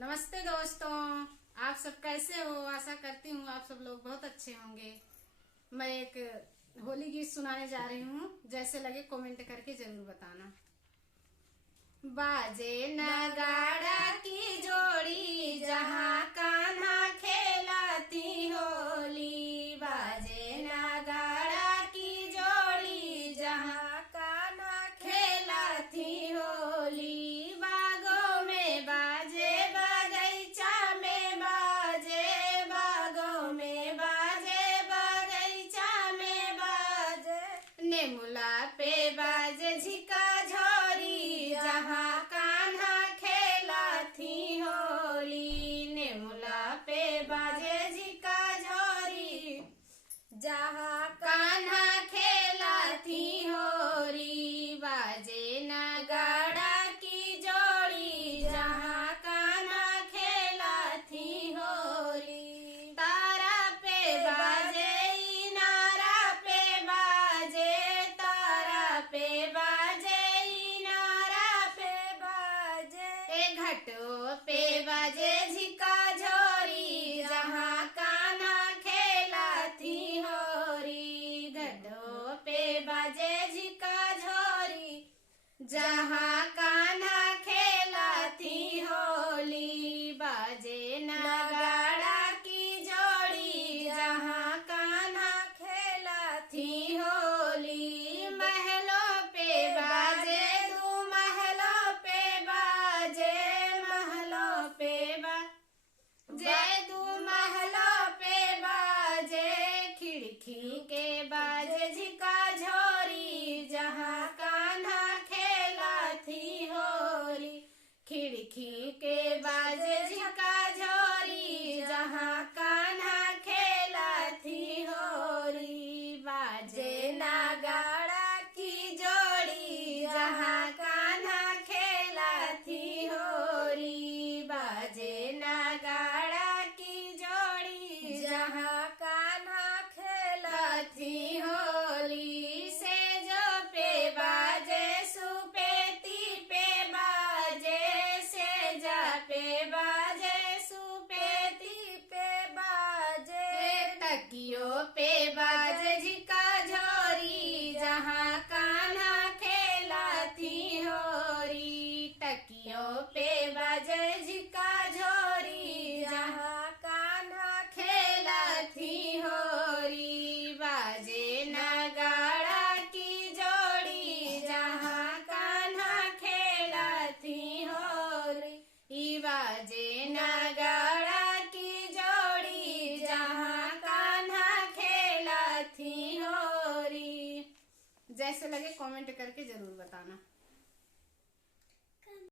नमस्ते दोस्तों, आप सब कैसे हो। आशा करती हूँ आप सब लोग बहुत अच्छे होंगे। मैं एक होली गीत सुनाने जा रही हूँ, जैसे लगे कमेंट करके जरूर बताना। बाजे नगाड़ा की जोड़ी जहाँ कान्हा खेलाती होली, बाजे नगाड़ा की जोड़ी जहाँ कान्हा खेलाती होली। बागों में बाजे बगीचा में बाजे, बागों में बाजे बगीचा में बाजे, नेमुला पे बाजे झिका झोरी जहाँ कान्हा खेलाती होली, नेमुला पे बाजे झिका झोरी जहाँ कान्हा खेलाती होली। बाजे नगाड़ा की जोड़ी जहाँ कान्हा खेलाती होली। तारा पे बाजे इनारा पे बाजे, तारा पे बाजे इनारा पे बाजे, घाटों पे बाजे झिका झोरी जहाँ कान्हा खेलाती होरी, घाटों पे बाजे झिका झोरी जहाँ कान्हा खेलाती होली। बाजे नगाड़ा की जोड़ी जहाँ कान्हा खेलाती होली। महलों पे बाजे दू महलों पे बाजे, महलों पे बाजे दू महलों पे बाजे, खिड़की के बाजे झिका झोरी जहाँ कान्हा खेलाती होली, खिड़की के बाजे झिका झोरी जहाँ कान्हा खेलाती होली। बाजे नगाड़ा की जोड़ी जहाँ कान्हा खेलाती होली, बाजे नगाड़ा की जोड़ी जहाँ कान्हा खेलाती होली। सेजो पे बाजे सुपेती पे बाजे, सेजा पे बाजे सुपेती पे बाजे, तकियों पे बाजे झिका झोरी जहाँ कान्हा खेलाती होरी, तकियों पे बाजे झिका झोरी जहाँ कान्हा खेलाती होरी। बाजे नगाड़ा की जोड़ी जहाँ कान्हा खेलाती होरी, बाजे नगाड़ा की जोड़ी जहाँ कान्हा खेलाती होरी। जैसे लगे कमेंट करके जरूर बताना।